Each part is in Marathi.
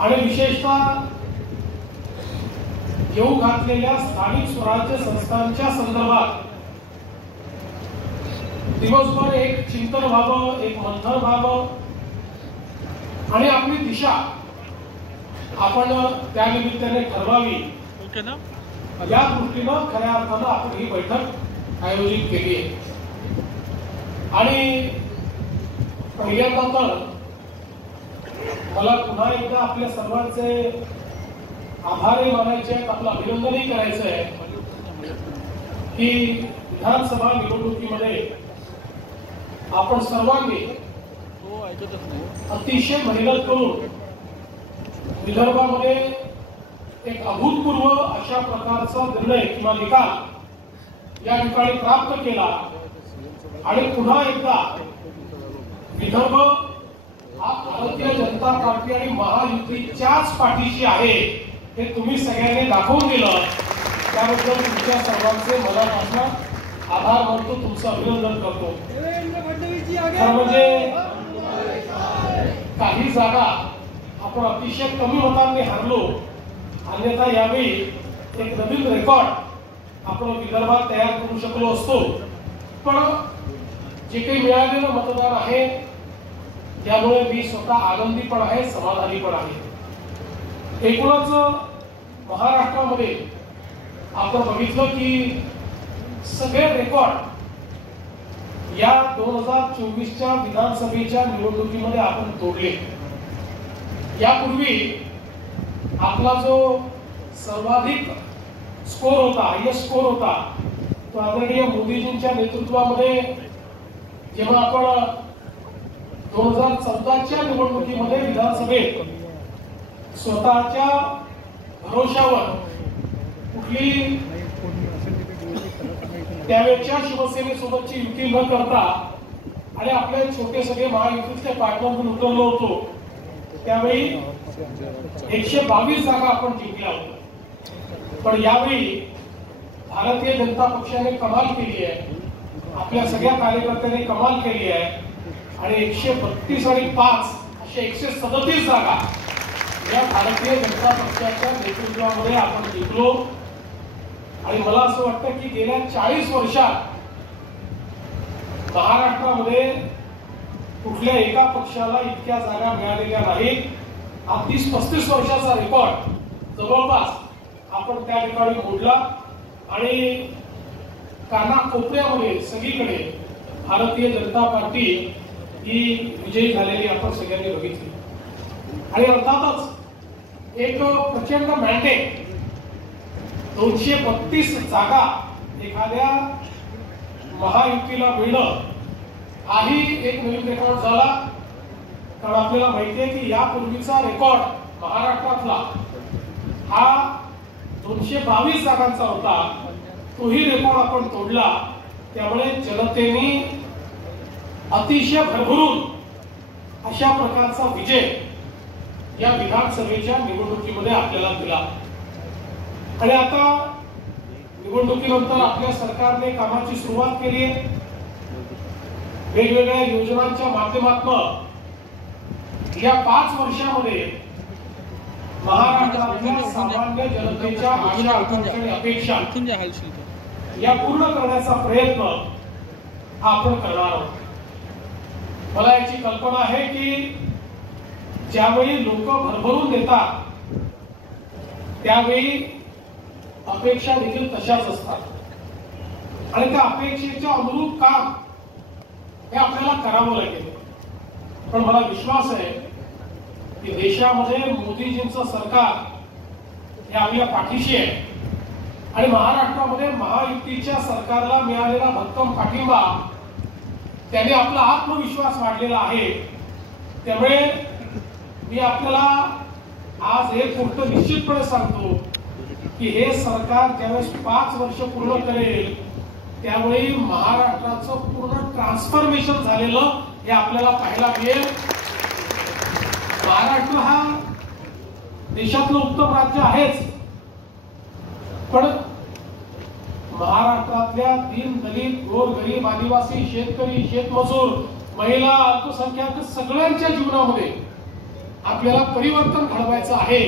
आणि विशेषतः येऊ घातलेल्या स्थानिक स्वराज्य संस्थांच्या संदर्भात दिवसभर एक चिंतन व्हावं, एक मंथन व्हावं आणि आपली दिशा आपण त्या निमित्ताने ठरवावी या दृष्टीनं खऱ्या अर्थानं आपण ही बैठक आयोजित केली आहे। आणि पहिल्यांदा तर मला पुन्हा एकदा आपल्या सर्वांचे आभारही मानायचे आहेत, आपलं अभिनंदनही करायचं आहे की विधानसभा निवडणुकीमध्ये आपण सर्वांनी अतिशय मेहनत करून विदर्भामध्ये एक अभूतपूर्व अशा प्रकारचा निर्णय किंवा निकाल या ठिकाणी प्राप्त केला आणि पुन्हा एकदा विदर्भ हा भारतीय जनता पार्टी आणि महायुतीच्याच पाठीशी आहे हे तुम्ही सगळ्यांनी दाखवून दिलं। त्याबद्दल तुमच्या सर्वांचे मनापासून आभार मानतो, तुमचं अभिनंदन करतो। म्हणजे काही जागा आपण अतिशय कमी मतांनी हरलो, अन्यथा यावेळी एक नवीन रेकॉर्ड आपण विदर्भात तयार करू शकलो असतो। पण जे काही मिळालेलं मतदान आहे त्यामुळे मी स्वतः आनंदी पण आहे, समाधानी पण आहे। एकूणच महाराष्ट्रामध्ये आपण बघितलं की सगळे रेकॉर्ड या 2024च्या विधानसभेच्या निवडणुकीमध्ये आपण तोडले। यापूर्वी आपला जो सर्वाधिक स्कोर होता, हायएस्ट स्कोर होता, तो आदरणीय मोदीजींच्या नेतृत्वामध्ये जेव्हा आपण 2014च्या निवडणुकीमध्ये विधानसभेत स्वतःच्या भरोशावर कुठली त्यावेळच्या शिवसेनेसोबतची युती न करता आणि आपले छोटे सगळे महायुतीतले पार्टनर म्हणून उतरलो होतो, त्यावेळी 122 जागा आपण जिंकल्या होत्या। पण यावेळी भारतीय जनता पक्षाने कमाल केली आहे, आपल्या सगळ्या कार्यकर्त्यांनी कमाल केली आहे आणि 132 आणि 5 अशा 137 जागा या भारतीय जनता पक्षाच्या नेतृत्वामध्ये आपण जिंकलो। आणि मला असं वाटतं की गेल्या 40 वर्षात महाराष्ट्रामध्ये कुठल्या एका पक्षाला इतक्या जागा मिळालेल्या नाहीत। हा 30-35 वर्षाचा रेकॉर्ड जवळपास आपण त्या ठिकाणी मोडला आणि कानाकोपऱ्यामध्ये सगळीकडे भारतीय जनता पार्टी ही विजयी झालेली आपण सगळ्यांनी बघितली। आणि अर्थातच एक प्रचंड मॅन्डेट 232 जागा एखाद्या महायुतीला मिळणं हाही एक नवीन रेकॉर्ड झाला। कारण आपल्याला माहिती आहे की यापूर्वीचा रेकॉर्ड महाराष्ट्रातला हा 222 जागांचा होता, तोही रेकॉर्ड आपण तोडला। त्यामुळे जनतेने अतिशय भरभरून अशा प्रकारचा विजय या विधानसभेच्या निवडणुकीमध्ये आपल्याला दिला। आणि आता निवडणुकीनंतर आपल्या सरकारने कामाची सुरुवात केली आहे। वेगवेगळ्या योजनांच्या माध्यमातून या 5 वर्षामध्ये महाराष्ट्रातल्या सामान्य जनतेच्या आशा आकांक्षा आणि अपेक्षा या पूर्ण करण्याचा प्रयत्न आपण करणार आहोत। मला याची कल्पना आहे की ज्यावेळी लोक भरभरून देतात त्यावेळी अपेक्षा देखील तशाच असतात आणि त्या अपेक्षेच्या अनुरूप काम हे आपल्याला करावं लागेल। पण मला विश्वास आहे की देशामध्ये मोदीजींचं सरकार हे आपल्या पाठीशी आहे आणि महाराष्ट्रामध्ये महायुतीच्या सरकारला मिळालेला भक्कम पाठिंबा त्याने आपला आत्मविश्वास वाढलेला आहे। त्यामुळे मी आपल्याला आज हे गोष्ट निश्चितपणे सांगतो की हे सरकार ज्यावेळेस 5 वर्ष पूर्ण करेल त्यावेळी महाराष्ट्राचं पूर्ण ट्रान्सफॉर्मेशन झालेलं हे आपल्याला पाहायला मिळेल। महाराष्ट्र हा देशातलं उत्तम राज्य आहेच, पण महाराष्ट्रातल्या दीन दलित गोरगरीब आदिवासी शेतकरी शेतमजूर महिला अल्पसंख्याक सगळ्यांच्या जीवनामध्ये आपल्याला परिवर्तन घडवायचं आहे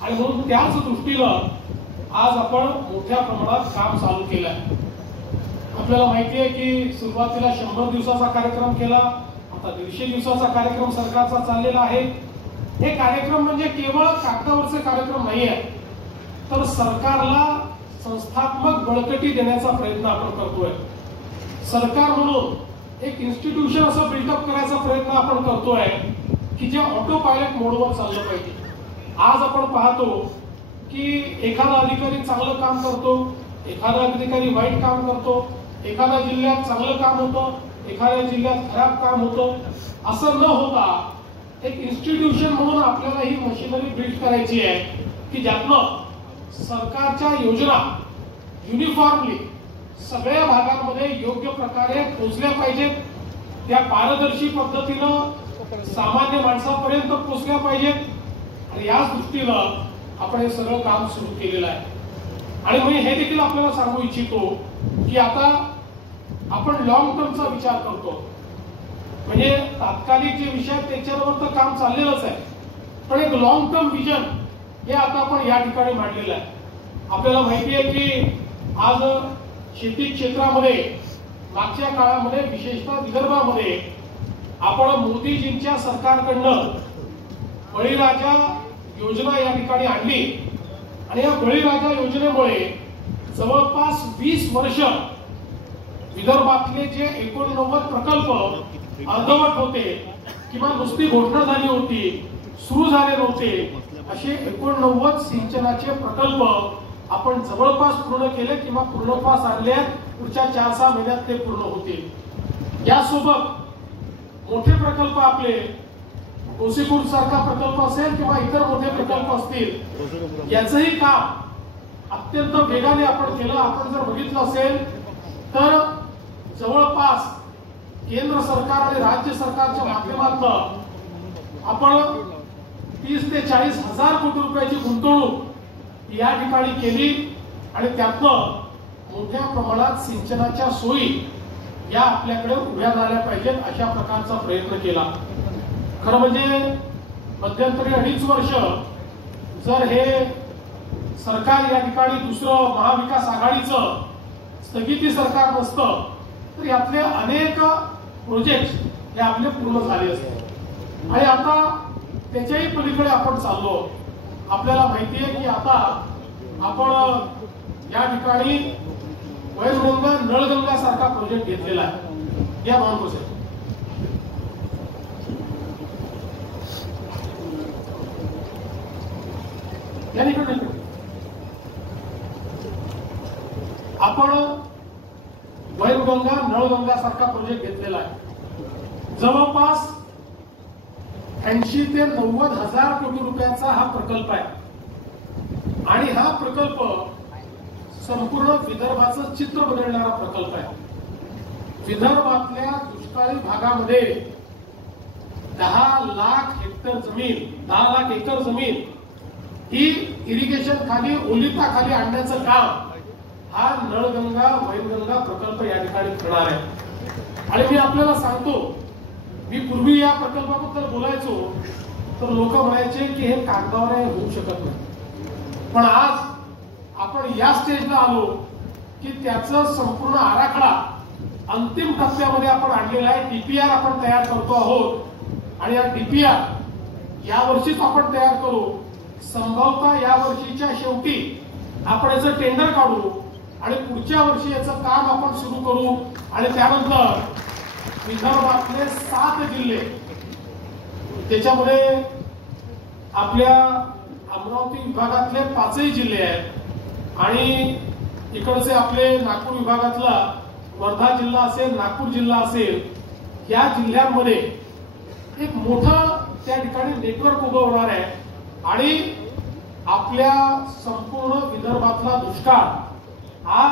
आणि म्हणून त्याच दृष्टीनं आज आपण मोठ्या प्रमाणात काम चालू केलं आहे. आपल्याला माहिती आहे की सुरुवातीला 100 दिवसाचा कार्यक्रम केला, आता 150 दिवसाचा कार्यक्रम सरकारचा चाललेला आहे. हे कार्यक्रम म्हणजे केवळ कागदावरचे कार्यक्रम नाही आहे, तर सरकारला संस्थात्मक बळकटी देण्याचा प्रयत्न आपण करतोय. सरकार म्हणून एक इन्स्टिट्यूशन असं बिल्डअप करायचा प्रयत्न आपण करतोय की जे ऑटो पायलट मोडवर चाललं पाहिजे. आज आपण पाहतो की एखादा अधिकारी चांगलं काम करतो, एखादा अधिकारी वाईट काम करतो, एखाद्या जिल्ह्यात चांगलं काम होतं, एखाद्या जिल्ह्यात खराब काम होतं. असं न होता एक इन्स्टिट्यूशन म्हणून आपल्याला ही मशिनरी बिल्ड करायची आहे की ज्यातनं सरकारच्या योजना युनिफॉर्मली सगळ्या भागांमध्ये योग्य प्रकारे पोहोचल्या पाहिजेत, त्या पारदर्शी पद्धतीनं सामान्य माणसापर्यंत पोहोचल्या पाहिजेत. आणि याच दृष्टीनं आपण हे सगळं काम सुरू केलेलं आहे. आणि मी हे देखील आपल्याला सांगू इच्छितो की आता आपण लॉंग टर्मचा विचार करतो. म्हणजे तात्कालिक जे विषय त्याच्यावर तर काम चाललेलंच आहे, पण एक लॉंग टर्म विजन हे आता आपण या ठिकाणी मांडलेलं आहे. आपल्याला माहिती आहे की आज शेती क्षेत्रामध्ये मागच्या काळामध्ये विशेषतः विदर्भामध्ये आपण मोदीजींच्या सरकारकडनं बळीराजा योजना या ठिकाणी आणली आणि या बळीराजा योजनेमुळे जवळपास 20 वर्ष विदर्भातले जे 89 प्रकल्प अर्धवट होते किंवा नुसती घोषणा झाली होती, सुरू झाले नव्हते, असे 89 सिंचनाचे प्रकल्प आपण जवळपास पूर्ण केले किंवा पूर्णत्वास आणले. पुढच्या 4-6 महिन्यात ते पूर्ण होतील. यासोबत मोठे प्रकल्प आपले गोसीखुर्द सारखा प्रकल्प असेल किंवा इतर मोठे प्रकल्प असतील, याचंही काम अत्यंत वेगाने आपण केलं. आपण जर बघितलं असेल तर जवळपास केंद्र सरकार आणि राज्य सरकारच्या माध्यमातून आपण 30 ते 40 हजार कोटी रुपयाची गुंतवणूक या ठिकाणी केली आणि त्यातनं मोठ्या प्रमाणात सिंचनाच्या सोयी या आपल्याकडे उभ्या झाल्या पाहिजेत अशा प्रकारचा प्रयत्न केला. खरं म्हणजे मध्यंतरी 2.5 वर्ष जर हे सरकार या ठिकाणी दुसरं महाविकास आघाडीचं स्थगिती सरकार नसतं तर यातले अनेक प्रोजेक्ट हे आपले पूर्ण झाले असते. आणि आता त्याच्याही पलीकडे आपण चाललो. आपल्याला माहिती आहे की आता आपण या ठिकाणी वैनगंगा नळगंगा सारखा प्रोजेक्ट घेतलेला आहे. या माणूस आपण वैनगंगा नळगंगा सारखा प्रोजेक्ट घेतलेला आहे. जवळपास 80 ते 90 हजार कोटी रुपयाचा हा प्रकल्प आहे आणि हा प्रकल्प संपूर्ण विदर्भाचं चित्र बदलणारा प्रकल्प आहे. विदर्भातल्या दुष्काळी भागामध्ये 10 लाख हेक्टर जमीन, 10 लाख एकर जमीन ही इरिगेशन खाली, ओलिता खाली आणण्याचं काम हा नळगंगा वैनगंगा प्रकल्प या ठिकाणी करणार आहे. आणि मी आपल्याला सांगतो, मी पूर्वी या प्रकल्पाबद्दल बोलायचो तर लोक म्हणायचे की हे कागदावर होऊ शकत नाही, पण आज आपण या स्टेजला आलो की त्याचं संपूर्ण आराखडा अंतिम टप्प्यामध्ये आपण आणलेला आहे. डीपीआर आपण तयार करतो आहोत आणि या डीपीआर या वर्षीच आपण तयार करू. संभवतः या वर्षीच्या शेवटी आपण याचं टेंडर काढू आणि पुढच्या वर्षी याचं काम आपण सुरू करू. आणि त्यानंतर विदर्भातले 7 जिल्हे, त्याच्यामध्ये आपल्या अमरावती विभागातले 5ही जिल्हे आहेत आणि इकडचे आपले नागपूर विभागातला वर्धा जिल्हा असेल, नागपूर जिल्हा असेल, या जिल्ह्यांमध्ये एक मोठं त्या ठिकाणी नेटवर्क उभं होणार आहे आणि आपल्या संपूर्ण विदर्भातला दुष्काळ हा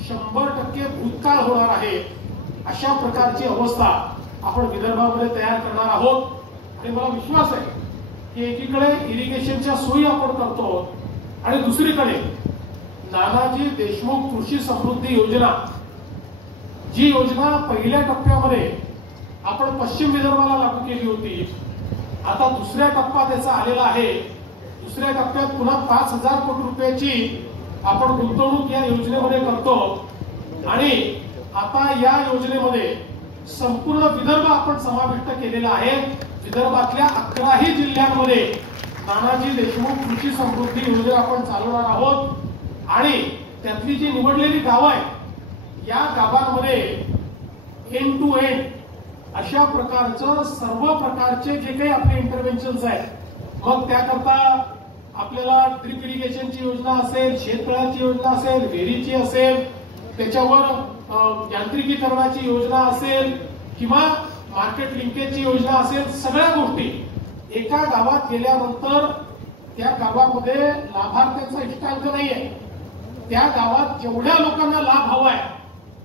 100% भूतकाळ होणार आहे. अशा प्रकारची अवस्था आपण विदर्भामध्ये तयार करणार आहोत. आणि मला विश्वास आहे की एकीकडे इरिगेशनच्या सोयी आपण करतो आणि दुसरीकडे नानाजी देशमुख कृषी समृद्धी योजना, जी योजना पहिल्या टप्प्यामध्ये आपण पश्चिम विदर्भाला लागू केली होती, आता दुसऱ्या टप्पा त्याचा आलेला आहे. दुसऱ्या टप्प्यात पुन्हा 5,000 कोटी रुपयाची आपण गुंतवणूक या योजनेमध्ये करतो आणि आता या योजनेमध्ये संपूर्ण विदर्भ आपण समाविष्ट केलेला आहे. विदर्भातल्या 11ही जिल्ह्यांमध्ये नानाजी देशमुख कृषी समृद्धी योजना आपण चालवणार आहोत आणि त्यातली जी निवडलेली गावं आहेत या गावांमध्ये एंड टू एंड अशा प्रकारचं सर्व प्रकारचे जे काही आपले इंटरव्हेन्शन्स आहेत, मग त्याकरता आपल्याला ड्रिप इरिगेशनची योजना असेल, शेततळ्याची योजना असेल, विहिरीची असेल, त्याच्यावर यांत्रिकीकरणाची योजना असेल किंवा मार्केट लिंकेजची योजना असेल, सगळ्या गोष्टी एका गावात गेल्यानंतर त्या गावामध्ये लाभार्थ्यांचा इष्टांक नाहीये. त्या गावात जेवढ्या लोकांना लाभ हवाय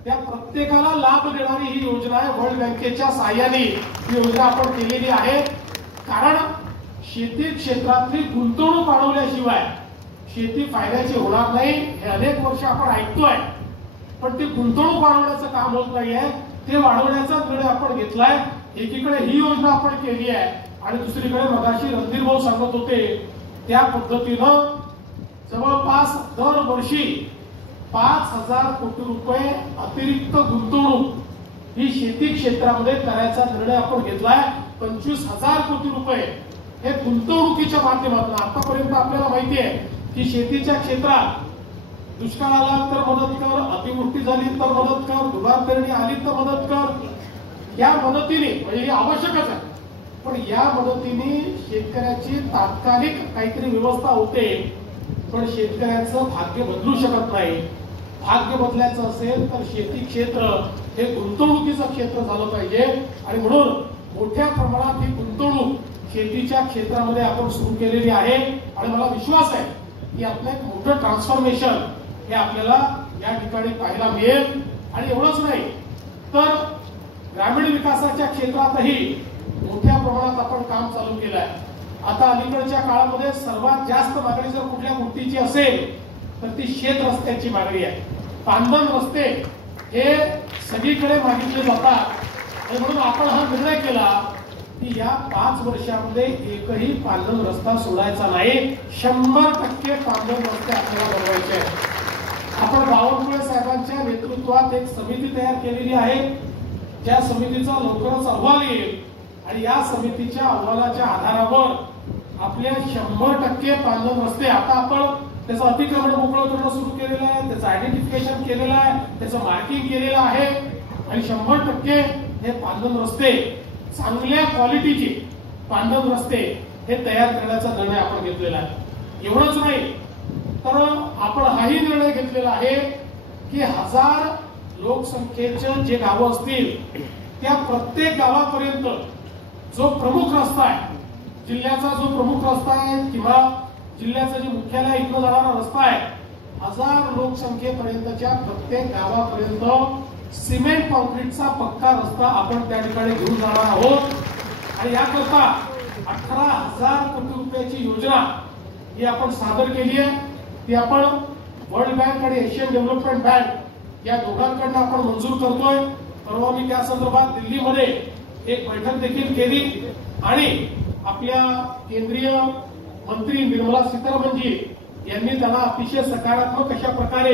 त्या प्रत्येकाला लाभ देणारी ही योजना आहे. वर्ल्ड बँकेच्या सहाय्याने ही योजना आपण केलेली आहे. कारण शेती क्षेत्रातली गुंतवणूक वाढवल्याशिवाय शेती फायद्याची होणार नाही हे अनेक वर्ष आपण ऐकतोय, पण ती गुंतवणूक वाढवण्याचं काम होत नाहीये. ते वाढवण्याचा निर्णय आपण घेतलाय. एकीकडे ही योजना आपण केली आहे आणि दुसरीकडे मगाशी रणधीर भाऊ सांगत होते त्या पद्धतीनं जवळपास दरवर्षी 5,000 कोटी रुपये अतिरिक्त गुंतवणूक ही शेती क्षेत्रामध्ये करायचा निर्णय आपण घेतलाय. 25,000 कोटी रुपये हे गुंतवणुकीच्या माध्यमातून. आतापर्यंत आपल्याला माहिती आहे की शेतीच्या क्षेत्रात दुष्काळ आला तर मदत कर, अतिवृष्टी झाली तर मदत कर, दुबार पेरणी आली तर मदत कर. या मदतीने म्हणजे हे आवश्यकच आहे, पण या मदतीने शेतकऱ्याची तात्कालिक काहीतरी व्यवस्था होते, पण शेतकऱ्याचं भाग्य बदलू शकत नाही. भाग्य बदलायचं असेल तर शेती क्षेत्र हे गुंतवणुकीचं क्षेत्र झालं पाहिजे आणि म्हणून मोठ्या प्रमाणात ही गुंतवणूक शेतीच्या क्षेत्रामध्ये आपण सुरू केलेली आहे आणि मला विश्वास आहे की आपलं एक मोठं ट्रान्सफॉर्मेशन हे आपल्याला या ठिकाणी पाहायला मिळेल. आणि एवढंच नाही तर ग्रामीण विकासाच्या क्षेत्रातही मोठ्या प्रमाणात आपण काम चालू केलं आहे. आता अलीकडच्या काळामध्ये सर्वात जास्त मागणी जर कुठल्या गोष्टीची असेल तर ती शेत रस्त्याची मागणी आहे. पांदन रस्ते हे सगळीकडे मागितले जातात आणि म्हणून आपण हा निर्णय केला की या 5 वर्षामध्ये एकही पांदन रस्ता सोडायचा नाही. 100% पांदन रस्ते आपल्याला बनवायचे आहेत. आपण बावनकुळे साहेबांच्या नेतृत्वात एक समिती तयार केलेली आहे. ज्या समितीचा लवकरच अहवाल येईल आणि या समितीच्या अहवालाच्या आधारावर आपल्या 100% पांदन रस्ते आता आपण त्याचं अतिक्रमण मोकळं करणं सुरू केलेलं आहे, त्याचं आयडेंटिफिकेशन केलेलं आहे, त्याचं मार्किंग केलेलं आहे आणि 100% हे पांदन रस्ते चांगल्या क्वालिटीचे पांदन रस्ते हे तयार करण्याचा निर्णय आपण घेतलेला आहे. एवढंच नाही तर आपण हाही निर्णय घेतलेला आहे की 1000 लोकसंख्येचे जे गावं असतील त्या प्रत्येक गावापर्यंत जो प्रमुख रस्ता आहे, जिल्ह्याचा जो प्रमुख रस्ता आहे किंवा जिल्ह्याचं जे मुख्यालय इकडं जाणारा रस्ता आहे, 1000 लोकसंख्येपर्यंतच्या प्रत्येक गावापर्यंत सिमेंट कॉन्क्रीटचा पक्का रस्ता आपण त्या ठिकाणी घेऊन जाणार आहोत. आणि याकरता 18,000 कोटी रुपयाची योजना ही आपण सादर केली आहे. ती आपण वर्ल्ड बँक आणि एशियन डेव्हलपमेंट बँक या दोघांकडून आपण मंजूर करतोय. परवा मी त्या संदर्भात दिल्लीमध्ये एक बैठक देखील केली आणि आपल्या केंद्रीय मंत्री निर्मला सीतारामनजी यांनी त्यांना अतिशय सकारात्मक अशा प्रकारे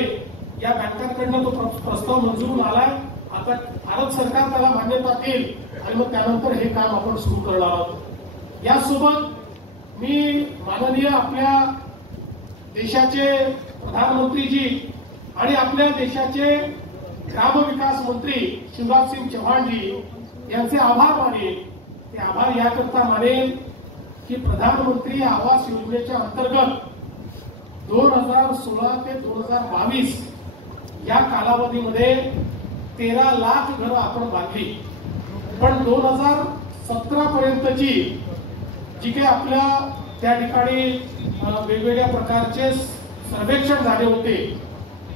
या बँकांकडून तो प्रस्ताव मंजूर आलाय. आता भारत सरकार त्याला मान्यता देईल आणि मग त्यानंतर हे काम आपण सुरू करणार आहोत. यासोबत मी माननीय आपल्या देशाचे प्रधानमंत्रीजी आणि आपल्या देशाचे ग्रामविकास मंत्री शिवराज सिंग चौहानजी यांचे आभार मानेल. ते आभार याकरता मानेल की प्रधानमंत्री आवास योजनेच्या अंतर्गत 2016 ते 2022 या कालावधीमध्ये 13 लाख घरं आपण बांधली. पण 2017 पर्यंतची जी काही आपल्या त्या ठिकाणी वेगवेगळ्या प्रकारचे सर्वेक्षण झाले होते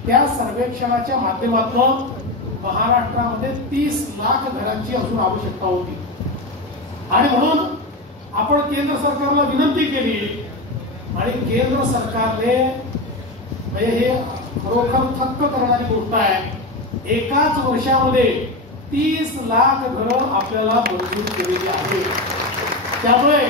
त्या सर्वेक्षणाच्या माध्यमातून महाराष्ट्रामध्ये 30 लाख घरांची अजून आवश्यकता होती. आणि म्हणून आपण केंद्र सरकारला विनंती केली आणि केंद्र सरकारने म्हणजे हे खरोखर थक्क करणारी गोष्ट आहे, एकाच वर्षामध्ये 30 लाख घरं आपल्याला मंजूर केलेली आहेत. त्यामुळे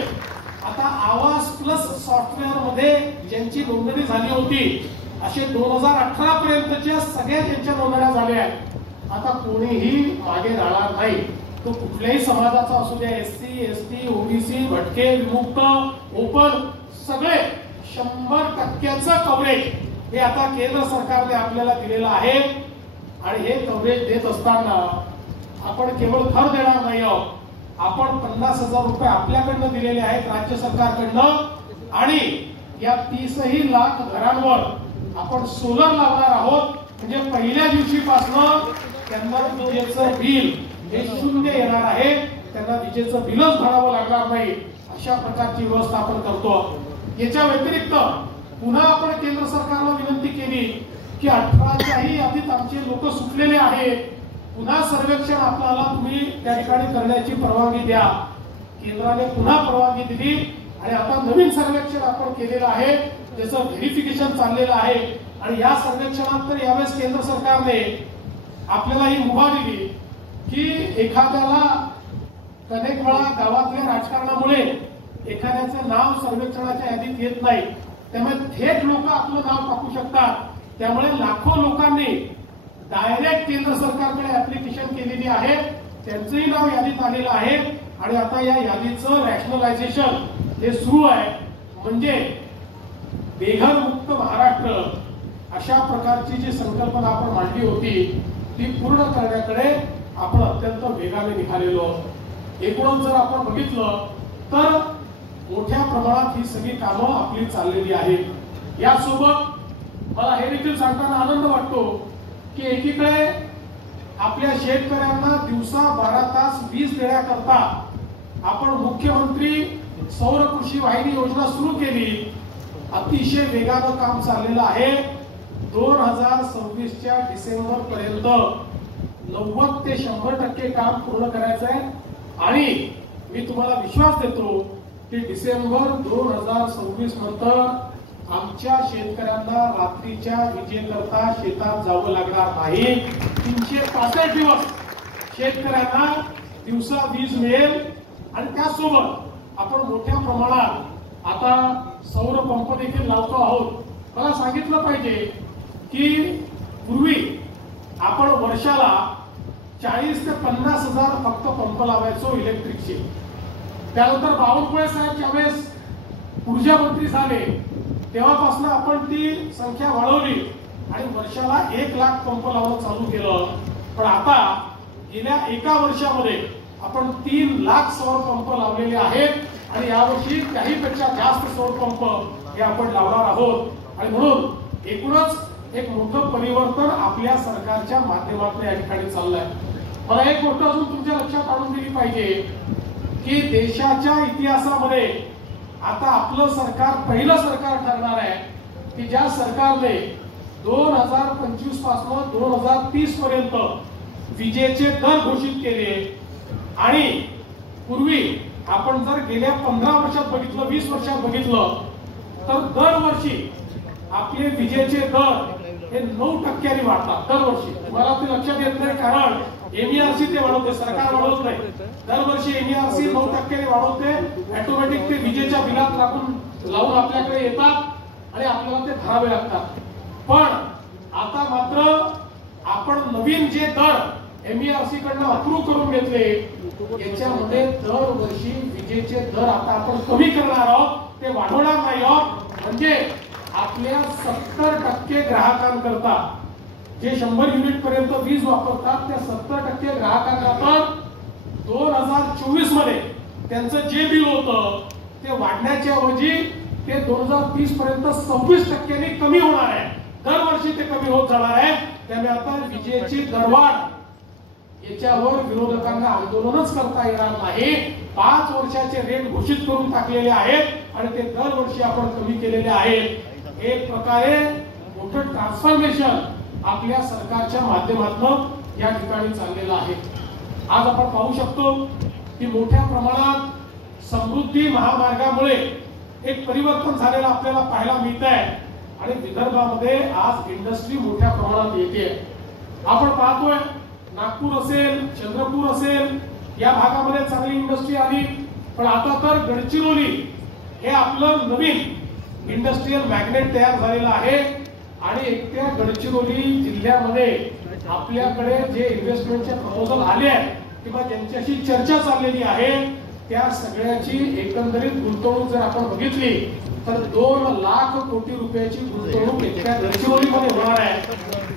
आता आवाज प्लस सॉफ्टवेअर मध्ये ज्यांची नोंदणी झाली होती असे 2018 पर्यंतच्या सगळ्या ज्यांच्या नोंदण्या झाल्या आहेत, आता कोणीही मागे राहणार नाही. तो कुठल्याही समाजाचा असू द्या, SC ST OBC भटके विमुक्त ओपन सगळे 100% कव्हरेज हे आता केंद्र सरकारने आपल्याला दिलेलं आहे. आणि हे कव्हरेज देत असताना आपण केवळ थर देणार नाही आहोत, आपण 50,000 रुपये आपल्याकडनं दिलेले आहेत राज्य सरकारकडनं आणि या 30 लाख घरांवर आपण सोलर लावणार आहोत. म्हणजे पहिल्या दिवशीपासून त्यांना विजेचं बिल हे 0 येणार आहे, त्यांना विजेचं बिलच भरावं लागणार नाही. अशा प्रकारची व्यवस्था आपण करतो. याच्या व्यतिरिक्त पुन्हा आपण केंद्र सरकारला विनंती केली की 18च्याही यादीत आमचे लोक सुटलेले आहेत, पुन्हा सर्वेक्षण आपल्याला तुम्ही त्या ठिकाणी करण्याची परवानगी द्या. केंद्राने पुन्हा परवानगी दिली आणि आता नवीन सर्वेक्षण आपण केलेलं आहे, त्याचं व्हेरिफिकेशन चाललेलं आहे. आणि या सर्वेक्षणात तर यावेळेस केंद्र सरकारने आपल्याला ही मुभा दिली की एखाद्याला अनेक वेळा गावातल्या राजकारणामुळे एखाद्याचं नाव सर्वेक्षणाच्या यादीत येत नाही, त्यामुळे थेट लोक आपलं नाव टाकू शकतात. त्यामुळे लाखो लोकांनी डायरेक्ट केंद्र सरकारकडे ऍप्लिकेशन केलेली आहे, त्यांचंही नाव यादीत आलेलं आहे. आणि आता या यादीचं रॅशनलायझेशन हे सुरू आहे. म्हणजे बेघर मुक्त महाराष्ट्र अशा प्रकारची जी संकल्पना आपण मांडली होती ती पूर्ण करण्याकडे आपण अत्यंत वेगाने निघालेलो. एकूणच जर आपण बघितलं तर मोठ्या प्रमाणात ही सगळी कामं आपली चाललेली आहेत. यासोबत मला हे देखील सांगताना आनंद वाटतो की एकीकडे आपल्या शेतकऱ्यांना दिवसा 12 तास वीज देण्याकरता आपण मुख्यमंत्री सौर कृषी वाहिनी योजना सुरू केली. अतिशय वेगानं काम चाललेलं आहे. 2026च्या डिसेंबर पर्यंत 90 ते 100% काम पूर्ण करायचं आहे. आणि मी तुम्हाला विश्वास देतो की डिसेंबर 2026 नंतर आमच्या शेतकऱ्यांना रात्रीच्या विजेकरता शेतात जावं लागणार नाही. 365 दिवस शेतकऱ्यांना दिवसा वीज मिळेल. आणि त्यासोबत आपण मोठ्या प्रमाणात आता सौर पंप देखील लावतो आहोत. मला सांगितलं पाहिजे की पूर्वी आपण वर्षाला 40 ते 50 हजार फक्त पंप लावायचो इलेक्ट्रिकचे. त्यानंतर बावनकुळे साहेब ज्यावेळेस ऊर्जा मंत्री झाले तेव्हापासून आपण ती संख्या वाढवली आणि वर्षाला 1 लाख पंप लावणं चालू केलं. पण आता गेल्या एका वर्षामध्ये आपण 3 लाख सौर पंप लावलेले आहेत आणि यावर्षी काहीपेक्षा जास्त सौर पंप हे आपण लावणार आहोत. आणि म्हणून एकूणच एक मोठं परिवर्तन आपल्या सरकारच्या माध्यमातून या ठिकाणी चाललंय. मला एक गोष्ट अजून तुमच्या लक्षात आणून दिली पाहिजे की देशाच्या इतिहासामध्ये आता आपलं सरकार पहिलं सरकार ठरणार आहे की ज्या सरकारने 2025 पासून 2030 पर्यंत विजेचे दर घोषित केले. आणि पूर्वी आपण जर गेल्या 15 वर्षात बघितलं, 20 वर्षात बघितलं तर दरवर्षी आपले विजेचे दर हे 9% वाढतात दरवर्षी. तुम्हाला ते लक्षात येत नाही कारण MERC ते वाढवते, सरकार वाढवत नाही. दरवर्षी MERC 9% वाढवते. ऑटोमॅटिक ते विजेच्या बिलात लावून आपल्याकडे येतात आणि आपल्याला ते भरावे लागतात. पण आता मात्र आपण नवीन जे दर MERC कडनं अप्रूव्ह करून घेतले याच्यामध्ये दरवर्षी विजेचे दर आता आपण कमी करणार आहोत, ते वाढवणार नाही आहोत. म्हणजे आपल्या 70% ग्राहकांकरता जे 100 युनिट पर्यंत वीज वापरतात त्या 70% ग्राहकांकरता 2024 मध्ये त्यांचं जे बिल होतं ते वाढण्याच्या ऐवजी ते 2030 पर्यंत 26% कमी होणार आहे. दरवर्षी ते कमी होत जाणार आहे. त्यामुळे आता विजेची दरवाढ याच्यावर विरोधकांना आंदोलनच करता येणार नाही. 5 वर्षाचे रेट घोषित करून टाकलेले आहेत आणि ते दरवर्षी आपण कमी केलेले आहेत. एक प्रकारे मोठं ट्रान्सफॉर्मेशन आपल्या सरकारच्या माध्यमातून या ठिकाणी चाललेलं आहे. आज आपण पाहू शकतो की मोठ्या प्रमाणात समृद्धी महामार्गामुळे एक परिवर्तन झालेलं आपल्याला पाहायला मिळत आहे आणि विदर्भामध्ये आज इंडस्ट्री मोठ्या प्रमाणात येते. आपण पाहतोय नागपूर असेल, चंद्रपूर असेल या भागामध्ये चांगली इंडस्ट्री आली. पण आता तर गडचिरोली हे आपलं नवीन इंडस्ट्रियल मॅग्नेट तयार झालेलं आहे आणि एकट्या गडचिरोली जिल्ह्यामध्ये आपल्याकडे जे इन्व्हेस्टमेंटचे प्रपोजल आले आहेत किंवा ज्यांच्याशी चर्चा चाललेली आहे त्या सगळ्याची एकंदरीत गुंतवणूक जर आपण बघितली तर 2 लाख कोटी रुपयाची गुंतवणूक एकट्या गडचिरोलीमध्ये होणार आहे.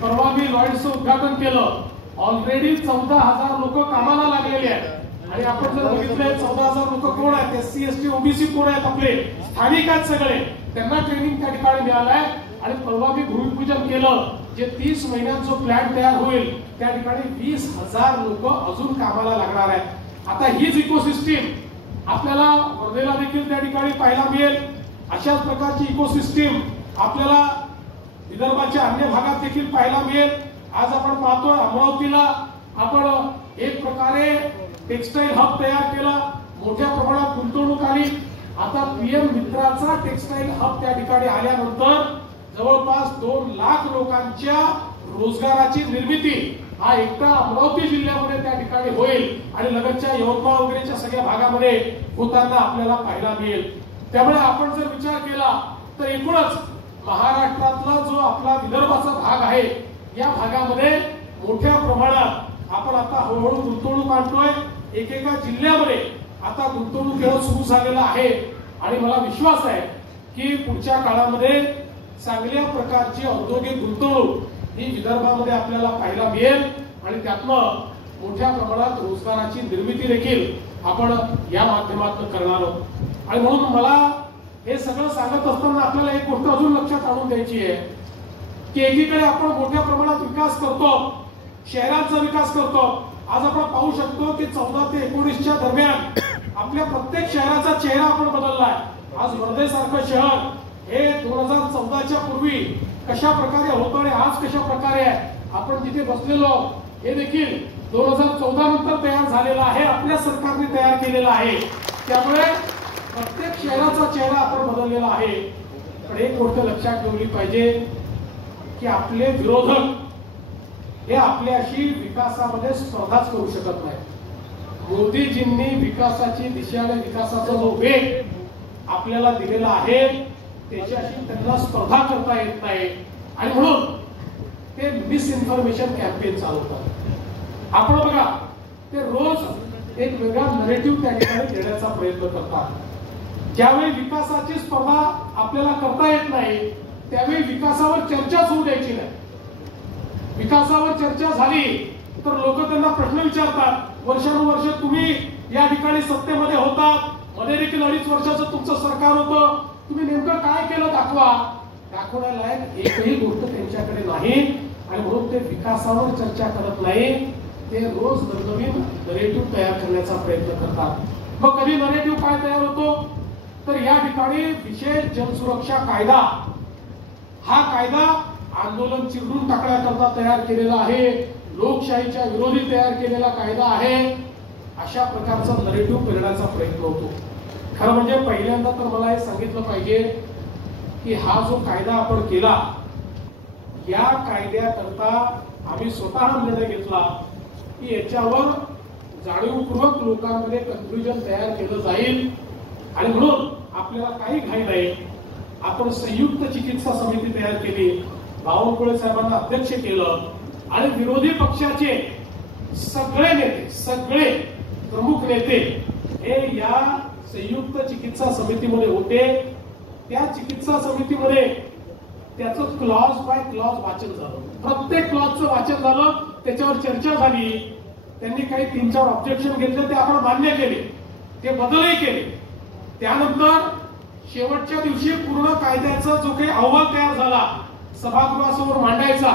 परवा मी लॉयड्सचं उद्घाटन केलं. ऑलरेडी 14,000 लोक कामाला लागलेले आहेत आणि आपण जर बघितलं 14,000 लोक कोण आहेत, SC ST OBC कोण आहेत, आपले स्थानिक आहेत सगळे, त्यांना ट्रेनिंग त्या ठिकाणी मिळालं आहे. आणि परवा मी भूमिपूजन केलं. जे 30 महिन्यात जो प्लॅन तयार होईल त्या ठिकाणी 20,000 लोक अजून कामाला लागणार आहेत. आता हीच इकोसिस्टीम आपल्याला वर्धेला देखील त्या ठिकाणी पाहायला मिळेल. अशाच प्रकारची इकोसिस्टीम आपल्याला विदर्भाच्या अन्य भागात देखील पाहायला मिळेल. आज आपण पाहतोय अमरावतीला आपण एक प्रकारे टेक्सटाईल हब तयार केला, मोठ्या प्रमाणात गुंतवणूक आली. आता PM मित्राचा टेक्सटाईल हब त्या ठिकाणी आल्यानंतर जवळपास 2 लाख लोकांच्या रोजगाराची निर्मिती हा एकटा अमरावती जिल्ह्यामध्ये त्या ठिकाणी होईल आणि लगतच्या यवतमाळ वगैरेच्या सगळ्या भागामध्ये होताना आपल्याला पाहायला मिळेल. त्यामुळे आपण जर विचार केला तर एकूणच महाराष्ट्रातला जो आपला विदर्भाचा भाग आहे या भागामध्ये मोठ्या प्रमाणात आपण आता हळूहळू गुंतवणूक आणतोय. एकेका जिल्ह्यामध्ये आता गुंतवणूक येणं सुरू झालेलं आहे आणि मला विश्वास आहे की पुढच्या काळामध्ये चांगल्या प्रकारची औद्योगिक गुंतवणूक ही विदर्भामध्ये आपल्याला पाहायला मिळेल आणि त्यातनं मोठ्या प्रमाणात रोजगाराची निर्मिती देखील आपण या माध्यमातून करणार आहोत. आणि म्हणून मला हे सगळं सांगत असताना आपल्याला एक गोष्ट अजून लक्षात आणून द्यायची आहे की एकीकडे आपण मोठ्या प्रमाणात विकास करतो, शहरांचा विकास करतो. आज आपण पाहू शकतो की 14 ते 19च्या दरम्यान आपल्या प्रत्येक शहराचा चेहरा आपण बदललाय. आज वर्धेसारखं शहर हे 2014च्या पूर्वी कशा प्रकारे होतं आणि आज कशा प्रकारे आहे. आपण जिथे बसलेलो हे देखील 2014 नंतर तयार झालेला आहे, आपल्या सरकारने तयार केलेला आहे. त्यामुळे प्रत्येक शहराचा चेहरा आपण बदललेला आहे. पण एक गोष्ट लक्षात ठेवली पाहिजे की आपले विरोधक हे आपल्याशी विकासामध्ये स्पर्धाच करू शकत नाही. मोदीजींनी विकासाची दिशा आणि विकासाचा जो वेग आपल्याला दिलेला आहे त्याच्याशी त्यांना स्पर्धा करता येत नाही आणि म्हणून ते मिसइन्फॉर्मेशन कॅम्पेन चालवतात. आपण बघा ते रोज एक वेगळा नरेटिव्ह त्या ठिकाणी देण्याचा प्रयत्न करतात. ज्यावेळी विकासाची स्पर्धा आपल्याला करता येत नाही त्यावेळी विकासावर चर्चाच होऊ द्यायची नाही. विकासावर चर्चा झाली तर लोक त्यांना प्रश्न विचारतात, वर्षानुवर्ष तुम्ही या ठिकाणी सत्तेमध्ये होतात, मध्ये देखील 2.5 वर्षाचं तुमचं सरकार होतं, तुम्ही नेमकं काय केलं दाखवा. दाखवण्यालायक एकही गोष्ट त्यांच्याकडे नाही आणि म्हणून ते विकासावर चर्चा करत नाही. ते रोज नवनवीन नरेटिव्ह तयार करण्याचा प्रयत्न करतात. मग कधी नरेटिव्ह काय तयार होतो तर या ठिकाणी विशेष जनसुरक्षा कायदा हा कायदा आंदोलन चिरडून टाकण्याकरता तयार केलेला आहे, लोकशाहीच्या विरोधी तयार केलेला कायदा आहे. अशा प्रकारचा नरेटिव्ह करण्याचा प्रयत्न होतो. खरं म्हणजे पहिल्यांदा तर मला हे सांगितलं पाहिजे की हा जो कायदा आपण केला या कायद्याकरता आम्ही स्वतः निर्णय घेतला की याच्यावर जाणीवपूर्वक लोकांमध्ये कन्फ्युजन तयार केलं जाईल आणि म्हणून आपल्याला काही घाई नाही. आपण संयुक्त चिकित्सा समिती तयार केली, बावनकुळे साहेबांना अध्यक्ष केलं आणि विरोधी पक्षाचे सगळे प्रमुख नेते हे या संयुक्त चिकित्सा समितीमध्ये होते. त्या चिकित्सा समितीमध्ये त्याचं क्लॉज बाय क्लॉज वाचन झालं, प्रत्येक क्लॉजचं वाचन झालं, त्याच्यावर चर्चा झाली. त्यांनी काही 3-4 ऑब्जेक्शन घेतले, ते आपण मान्य केले, ते बदलही केले. त्यानंतर शेवटच्या दिवशी पूर्ण कायद्याचा जो काही अहवाल तयार झाला सभागृहासमोर मांडायचा,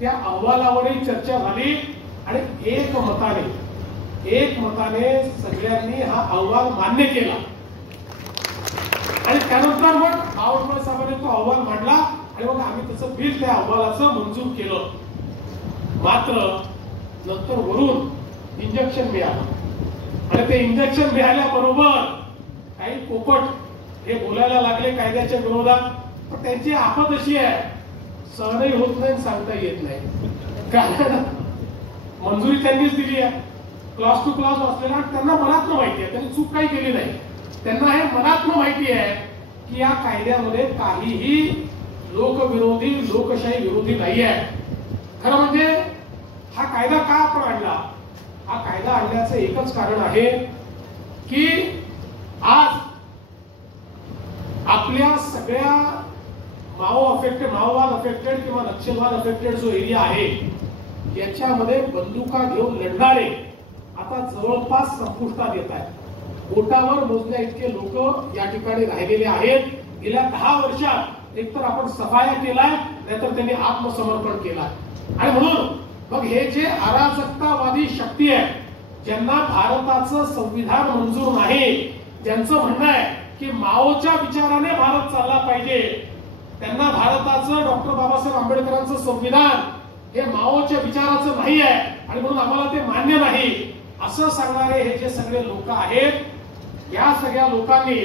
त्या अहवालावरही चर्चा झाली आणि एकमताने सगळ्यांनी हा अहवाल मान्य केला. आणि त्यानंतर मग बावनकुळे साहेबांनी तो अहवाल मांडला आणि मग आम्ही त्याचं बिल त्या अहवालाचं मंजूर केलं. मात्र नंतर वरून इंजेक्शन मिळालं आणि ते इंजेक्शन मिळाल्याबरोबर काही पोपट हे बोलायला लागले कायद्याच्या विरोधात. पण त्यांची आफत अशी आहे, सहनही होत नाही, सांगता येत नाही. कारण मंजुरी त्यांनीच दिली आहे क्लॉज टू क्लॉज वाचलेला, त्यांना मनातनं माहिती आहे, त्यांनी चूक काही केली नाही. त्यांना हे मनातनं माहिती आहे की या कायद्यामध्ये काहीही लोकविरोधी, लोकशाही विरोधी नाही आहे. खरं म्हणजे हा कायदा का आपण आणला? हा कायदा आणण्याचं एकच कारण आहे की आज आपल्या सगळ्या माओवाद अफेक्टेड किंवा नक्षलवाद अफेक्टेड जो एरिया आहे याच्यामध्ये बंदुका घेऊन लढणारे आता जवळपास संपुष्टात येत आहेत. बोटावर मोजण्या इतके लोक या ठिकाणी राहिलेले आहेत. गेल्या 10 वर्षात एकतर आपण सफाया केलाय, नाहीतर त्यांनी आत्मसमर्पण केलाय. आणि म्हणून मग हे जे अराजकतावादी शक्ती आहे, ज्यांना भारताचं संविधान मंजूर नाही, ज्यांचं म्हणणं आहे की माओच्या विचाराने भारत चालला पाहिजे, त्यांना भारताचं डॉक्टर बाबासाहेब आंबेडकरांचं संविधान हे माओच्या विचाराचं नाही आहे आणि म्हणून आम्हाला ते मान्य नाही असं सांगणारे हे जे सगळे लोक आहेत, या सगळ्या लोकांनी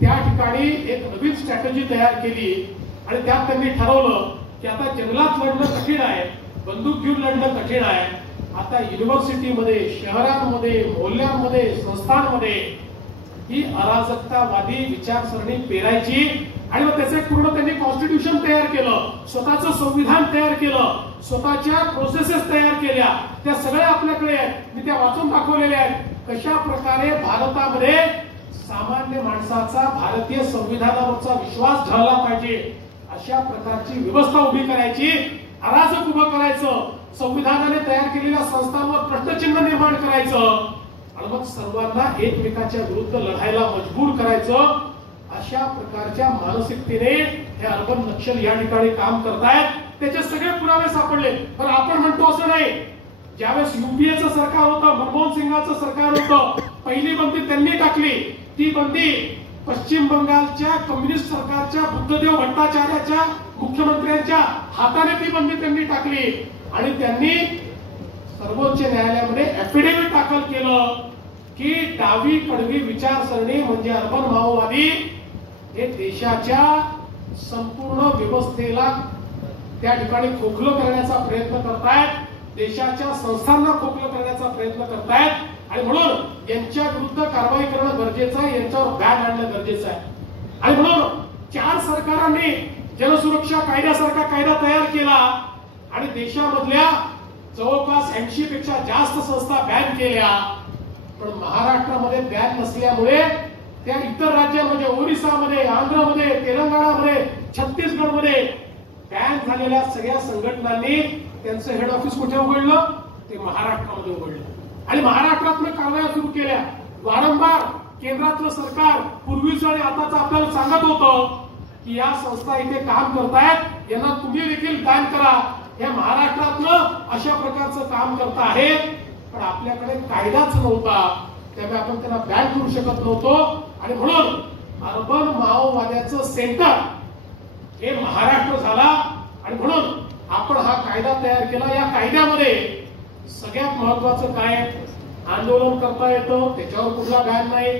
त्या ठिकाणी एक नवीन स्ट्रॅटेजी तयार केली आणि त्यात त्यांनी ठरवलं की आता जंगलात लढणं कठीण आहे, बंदूक घेऊन लढणं कठीण आहे. आता युनिव्हर्सिटीमध्ये, शहरांमध्ये, मोहल्ल्यांमध्ये, संस्थांमध्ये ही अराजकतावादी विचारसरणी पेरायची आणि मग त्याचं पूर्ण त्यांनी कॉन्स्टिट्यूशन तयार केलं, स्वतःचं संविधान तयार केलं, स्वतःच्या प्रोसेसेस तयार केल्या. त्या सगळ्या आपल्याकडे आहेत, मी त्या वाचून दाखवलेल्या आहेत. कशा प्रकारे भारतामध्ये सामान्य माणसाचा भारतीय संविधानावरचा विश्वास ढळला पाहिजे अशा प्रकारची व्यवस्था उभी करायची, अराजक उभं करायचं, संविधानाने तयार केलेल्या संस्थांवर प्रश्नचिन्ह निर्माण करायचं आणि मग सर्वांना एकमेकाच्या विरुद्ध लढायला मजबूर करायचं. अशा प्रकारच्या मानसिकतेने हे अर्बन नक्षल या ठिकाणी काम करतायत. त्याचे सगळे पुरावे सापडले. पण आपण म्हणतो असं नाही. ज्यावेळेस युपीएचं सरकार होतं, मनमोहन सिंगाचं सरकार होतं, पहिली बंदी त्यांनी टाकली. ती बंदी पश्चिम बंगालच्या कम्युनिस्ट सरकारच्या बुद्धदेव भट्टाचार्याच्या मुख्यमंत्र्यांच्या हाताने ती बंदी त्यांनी टाकली आणि त्यांनी सर्वोच्च न्यायालयामध्ये ऍफिडेव्हिट दाखल केलं की डावी कडवी विचारसरणी म्हणजे अर्बन माओवादी हे देशाच्या संपूर्ण व्यवस्थेला त्या ठिकाणी खोखलं करण्याचा प्रयत्न करतायत, देशाच्या संस्थांना खोखलं करण्याचा प्रयत्न करतायत आणि म्हणून यांच्या विरुद्ध कारवाई करणं गरजेचं आहे, यांच्यावर बॅन आणणं गरजेचं आहे. आणि म्हणून 4 सरकारांनी जनसुरक्षा कायद्यासारखा कायदा तयार केला आणि देशामधल्या जवळपास 80 पेक्षा जास्त संस्था बॅन केल्या. पण महाराष्ट्रामध्ये बॅन नसल्यामुळे त्या इतर राज्यांमध्ये, ओरिसामध्ये, आंध्रमध्ये, तेलंगणामध्ये, छत्तीसगडमध्ये बॅन झालेल्या सगळ्या संघटनांनी त्यांचं हेड ऑफिस कुठे उघडलं? ते महाराष्ट्रामध्ये उघडलं आणि महाराष्ट्रातनं कारवाया सुरू केल्या. वारंवार केंद्रातलं सरकार पूर्वीच आणि आताच आपल्याला सांगत होतं की या संस्था इथे काम करतायत, यांना तुम्ही देखील बॅन करा. या महाराष्ट्रातलं अशा प्रकारचं काम करत आहेत, पण आपल्याकडे कायदाच नव्हता, त्यामुळे आपण त्यांना बॅन करू शकत नव्हतो. आणि म्हणून अर्बन माओवाद्याचं सेंटर हे महाराष्ट्र झाला आणि म्हणून आपण हा कायदा तयार केला. या कायद्यामध्ये सगळ्यात महत्वाचं काय? आंदोलन करता येतं, त्याच्यावर कुठला बॅन नाही.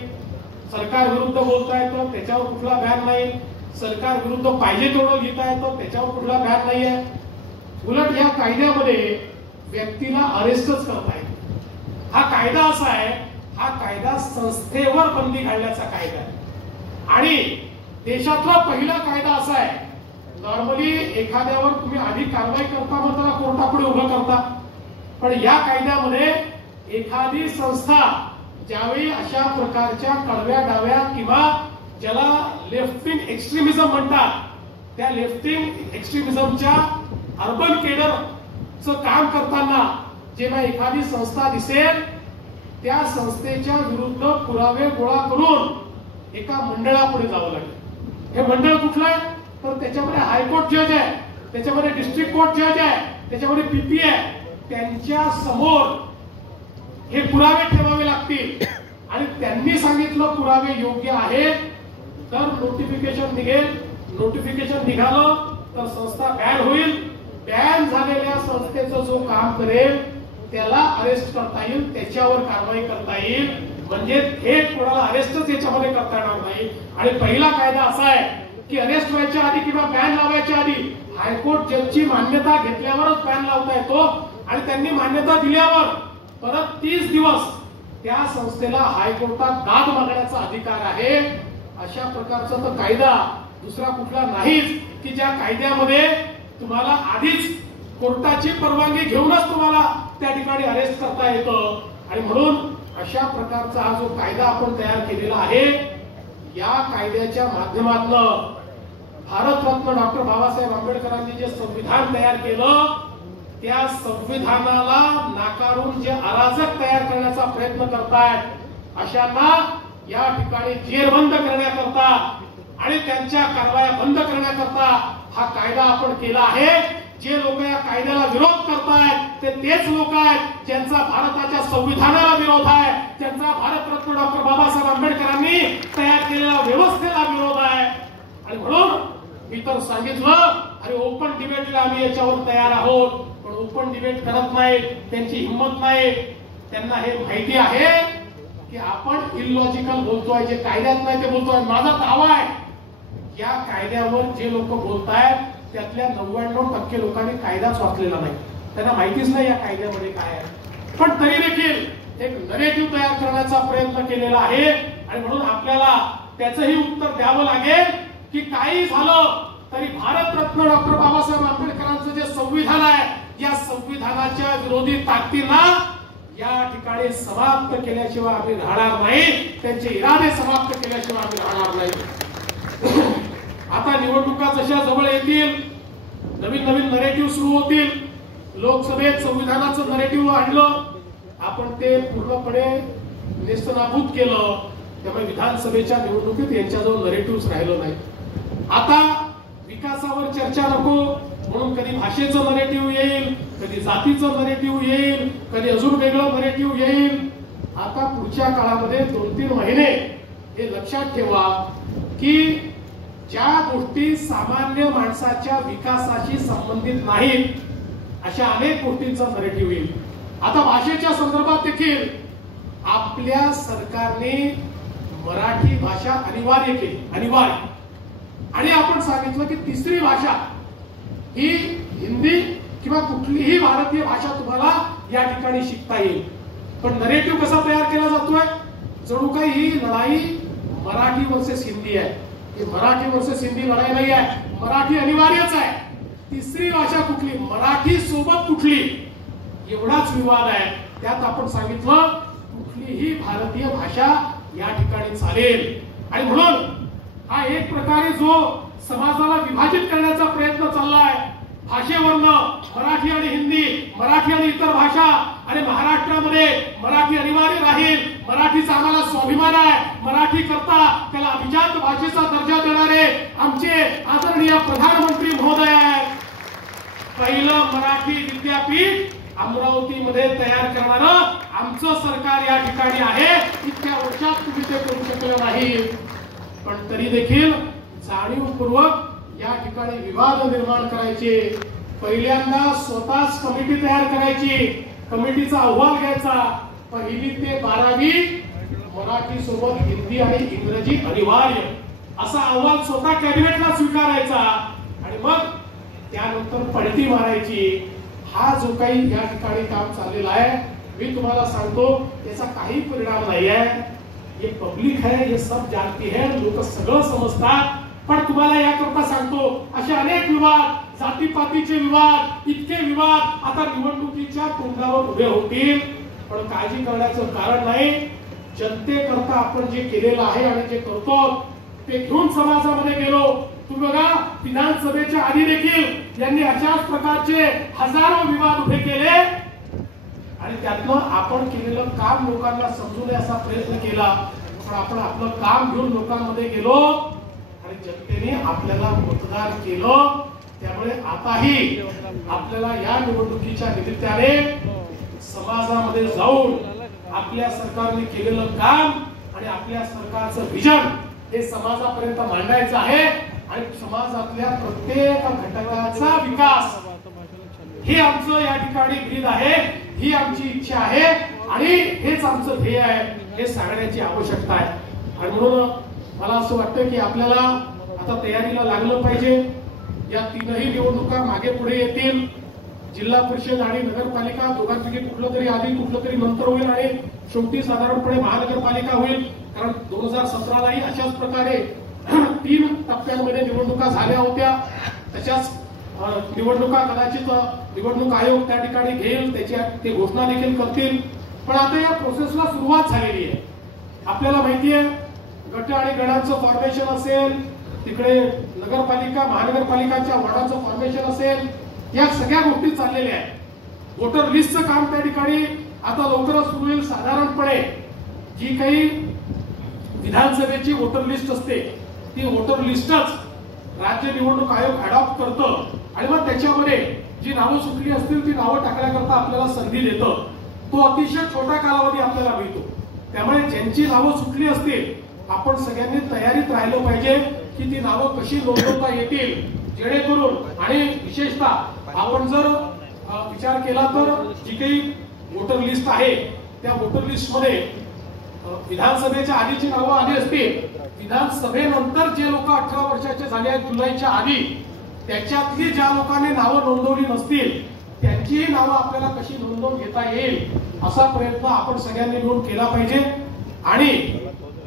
सरकार विरुद्ध बोलता येतं, त्याच्यावर कुठला बॅन नाही. सरकार विरुद्ध पाहिजे तेवढं लिहिता येतं, त्याच्यावर कुठला बॅन नाहीये. उलट या कायद्यामध्ये व्यक्तीला अरेस्टच करता येते. हा कायदा असा आहे, हा कायदा संस्थेवर बंदी घालण्याचा कायदा आहे आणि देशातला पहिला कायदा असा आहे. नॉर्मली एखाद्यावर तुम्ही आधी कारवाई करता, मग त्याला कोर्टापुढे उभं करता. पण या कायद्यामध्ये एखादी संस्था ज्यावेळी अशा प्रकारच्या कडव्या डाव्या किंवा ज्याला लेफ्ट विंग एक्स्ट्रीमिझम म्हणतात, त्या लेफ्ट विंग एक्स्ट्रीमिझमच्या अर्बन केडरचं काम करताना जेव्हा एखादी संस्था दिसेल, त्या संस्थेच्या विरुद्ध पुरावे गोळा करून एका मंडळापुढे जावं लागेल. हे मंडळ कुठलं आहे? तर त्याच्यामध्ये हायकोर्ट जज आहे, त्याच्यामध्ये डिस्ट्रिक्ट कोर्ट जज आहे, त्याच्यामध्ये पीपी आहे. त्यांच्या समोर हे पुरावे ठेवावे लागतील आणि त्यांनी सांगितलं पुरावे योग्य आहेत तर नोटिफिकेशन निघेल. नोटिफिकेशन निघालं तर संस्था बॅन होईल. बॅन झालेल्या संस्थेचं जो काम करेल त्याला अरेस्ट करता येईल, त्याच्यावर कारवाई करता येईल. म्हणजे थेट कोणाला अरेस्टच याच्यामध्ये करता येणार नाही. आणि पहिला कायदा असा आहे की अरेस्ट व्हायच्या आधी किंवा बॅन लावायच्या आधी हायकोर्ट जजची मान्यता घेतल्यावरच बॅन लावता येतो आणि त्यांनी मान्यता दिल्यावर परत 30 दिवस त्या संस्थेला हायकोर्टात दाद मागण्याचा अधिकार आहे. अशा प्रकारचा तर कायदा दुसरा कुठला नाहीच की ज्या कायद्यामध्ये तुम्हाला आधीच कोर्टाची परवानगी घेऊनच तुम्हाला त्या ठिकाणी अरेस्ट करता येतं. आणि म्हणून अशा प्रकारचा हा जो कायदा आपण तयार केलेला आहे, या कायद्याच्या माध्यमातून भारतरत्न डॉक्टर बाबासाहेब आंबेडकरांनी जे संविधान तयार केलं, त्या संविधानाला नाकारून जे अराजक तयार करण्याचा प्रयत्न करतायत अशांना या ठिकाणी जेरबंद करण्याकरता आणि त्यांच्या कारवाया बंद करण्याकरता हा कायदा आपण केला आहे. जे लोक या कायद्याला विरोध करतायत ते तेच लोक आहेत ज्यांचा भारताच्या संविधानाला विरोध आहे, ज्यांचा भारतरत्न डॉक्टर बाबासाहेब आंबेडकरांनी तयार केलेल्या व्यवस्थेला विरोध आहे. आणि म्हणून मी तर सांगितलं, अरे ओपन डिबेटला आम्ही याच्यावर तयार आहोत, पण ओपन डिबेट करत नाहीत, त्यांची हिंमत नाही. त्यांना हे माहिती आहे की आपण इलॉजिकल बोलतोय, जे कायद्यात नाही ते बोलतोय. माझा दावा आहे, या कायद्यावर जे लोक बोलतायत त्यातल्या 99% लोकांनी कायदाच वाचलेला नाही, त्यांना माहितीच नाही या कायद्यामध्ये काय आहे. पण तरी देखील एक नरेटिव्ह तयार करण्याचा प्रयत्न केलेला आहे. आणि म्हणून आपल्याला त्याचंही उत्तर द्यावं लागेल की काही झालं तरी भारतरत्न डॉक्टर बाबासाहेब आंबेडकरांचं जे संविधान आहे, या संविधानाच्या विरोधी ताकदींना या ठिकाणी समाप्त केल्याशिवाय आम्ही राहणार नाही, त्यांचे इरादे समाप्त केल्याशिवाय आम्ही राहणार नाही. आता निवडणुका जशा जवळ येतील, नवीन नवीन नरेटिव्ह सुरू होतील. लोकसभेत संविधानाचं नरेटिव्ह आणलं, आपण ते पूर्णपणे नेस्तनाबूत केलं. त्यामुळे विधानसभेच्या निवडणुकीत यांच्याजवळ नरेटिव्ह राहिलं नाही. आता विकासावर चर्चा नको म्हणून कधी भाषेचं नरेटिव्ह येईल, कधी जातीचं नरेटिव्ह येईल, कधी अजून वेगळं नरेटिव्ह येईल. आता पुढच्या काळामध्ये 2-3 महिने हे लक्षात ठेवा की ज्या गोष्टी सामान्य माणसाच्या विकासाशी संबंधित नाहीत अशा अनेक गोष्टींचा नरेटिव्ह येईल. आता भाषेच्या संदर्भात देखील आपल्या सरकारने मराठी भाषा अनिवार्य केली, अनिवार्य. आणि आपण सांगितलं की तिसरी भाषा ही हिंदी किंवा कुठलीही भारतीय भाषा तुम्हाला या ठिकाणी शिकता येईल. पण नरेटिव्ह कसा तयार केला जातोय, जणू काही ही लढाई मराठी वर्सेस हिंदी आहे. ही मराठी वर्सेस हिंदी लढाई नाही आहे, मराठी अनिवार्यच आहे. तिसरी भाषा कुठली, मराठी सोबत कुठली, एवढाच विवाद आहे. त्यात आपण सांगितलं कुठलीही भारतीय भाषा या ठिकाणी चालेल. आणि म्हणून हा एक प्रकारे जो समाजाला विभाजित करण्याचा प्रयत्न चाललाय, भाषेवरनं मराठी आणि हिंदी, मराठी आणि इतर भाषा, आणि महाराष्ट्रामध्ये मराठी अनिवार्य राहील, मराठीचा आम्हाला स्वाभिमान आहे, मराठी करता त्याला अभिजात भाषेचा दर्जा देणारे आमचे आदरणीय प्रधानमंत्री महोदय आहेत. पहिलं मराठी विद्यापीठ अमरावतीमध्ये तयार करणारं आमचं सरकार या ठिकाणी आहे. इतक्या वर्षात तुम्ही ते करू शकलं नाही, पण तरी देखील जाणीवपूर्वक या ठिकाणी विवाद निर्माण करायचे. पहिल्यांदा स्वतःच कमिटी तयार करायची, कमिटीचा अहवाल घ्यायचा, 1ली ते 12वी मराठी सोबत हिंदी आणि इंग्रजी अनिवार्य असा अहवाल स्वतः कॅबिनेटला स्वीकारायचा आणि मग त्यानंतर पलटी मारायची. हा जो काही या ठिकाणी काम चाललेला आहे, मी तुम्हाला सांगतो याचा काही परिणाम नाही आहे. ये पब्लिक है, ये सब जानती है, लोक सगळं समजतात. पण तुम्हाला याकरता सांगतो, असे अनेक विवाद, जातीपातीचे विवाद, इतके विवाद आता निवडणुकीच्या तोंडावर उभे होतील. पण काळजी करण्याचं कारण नाही. जनतेकरता आपण जे केलेलं आहे आणि जे करतो ते घेऊन समाजामध्ये गेलो. तुम्ही बघा, विधानसभेच्या आधी देखील यांनी अशाच प्रकारचे हजारो विवाद उभे केले आणि त्यातनं आपण केलेलं काम लोकांना समजू नये असा प्रयत्न केला. पण आपण आपलं काम घेऊन लोकांमध्ये गेलो आणि जनतेने आपल्याला मतदान केलं. त्यामुळे आताही आपल्याला या निवडणुकीच्या निमित्ताने समाजामध्ये जाऊन आपल्या सरकारने केलेलं काम आणि आपल्या सरकारचं विजन हे समाजापर्यंत मांडायचं आहे आणि समाजातल्या प्रत्येक घटकाचा विकास हे आमचं या ठिकाणी ब्रीद आहे, ही आमची इच्छा आहे आणि हेच आमचं ध्येय आहे, हे सांगण्याची आवश्यकता आहे. आणि म्हणून मला असं वाटतं की आपल्याला आता तयारीला लागलं पाहिजे. या 3ही निवडणुका मागे पुढे येतील. जिल्हा परिषद आणि नगरपालिका दोघांपैकी कुठलं तरी आधी कुठलं तरी नंतर होईल आणि शेवटी साधारणपणे महानगरपालिका होईल. कारण 2017लाही अशाच प्रकारे 3 टप्प्यांमध्ये निवडणुका झाल्या होत्या. तशाच निवडणुका कदाचित निवडणूक आयोग त्या ठिकाणी घेईल, त्याची ते घोषणा देखील करतील. पण आता या प्रोसेसला सुरुवात झालेली आहे. आपल्याला माहिती आहे गट आणि गणांचं फॉर्मेशन असेल, तिकडे नगरपालिका महानगरपालिकाच्या वॉर्डाचं फॉर्मेशन असेल, या सगळ्या गोष्टी चाललेल्या आहेत. वोटर लिस्टचं काम त्या ठिकाणी आता लवकरच सुरू होईल. साधारणपणे जी काही विधानसभेची वोटर लिस्ट असते ती वोटर लिस्टच राज्य निवडणूक आयोग अडॉप्ट करतं आणि मग त्याच्यामध्ये जी नावं सुटली असतील ती नावं टाकण्याकरता आपल्याला संधी देतं. तो अतिशय छोटा कालावधी आपल्याला मिळतो. त्यामुळे ज्यांची नावं सुटली असतील आपण सगळ्यांनी तयारीत राहिलं पाहिजे की ती नावं कशी नोंदवता येतील, जेणेकरून आणि विशेषतः आपण जर विचार केला तर जी काही वोटर लिस्ट आहे त्या वोटर लिस्ट मध्ये विधानसभेच्या आधीची नावं आली असतील, विधानसभेनंतर जे लोक 18 वर्षाचे झाले आहेत जुलैच्या आधी त्याच्यातली ज्या लोकांनी नावं नोंदवली नसतील त्यांचीही नावं आपल्याला कशी नोंदवून घेता येईल असा प्रयत्न आपण सगळ्यांनी मिळून केला पाहिजे. आणि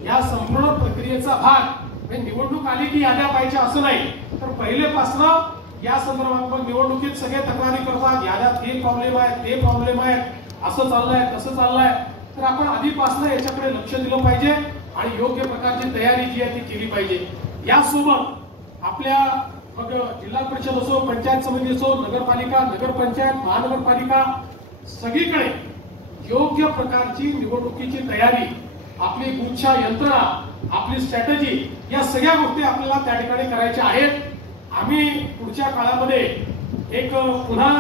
या संपूर्ण प्रक्रियेचा भाग निवडणूक आली की याद्या पाहिजे असं नाही, तर पहिलेपासून या संदर्भात निवडणुकीत सगळे तक्रारी करतात, याद्यात हे प्रॉब्लेम आहे ते प्रॉब्लेम आहे, असं चाललंय तसं चाललंय. तर आपण आधीपासून याच्याकडे लक्ष दिलं पाहिजे आणि योग्य प्रकारची तयारी जी आहे ती केली पाहिजे. यासोबत आपल्या मग जिल्हा परिषद असो, पंचायत समिती असो, नगरपालिका, नगरपंचायत, महानगरपालिका सगळीकडे योग्य प्रकारची निवडणुकीची तयारी, आपली गुच्छा यंत्रणा, आपली स्ट्रॅटेजी, या सगळ्या गोष्टी आपल्याला त्या ठिकाणी करायच्या आहेत. आम्ही पुढच्या काळामध्ये एक पुन्हा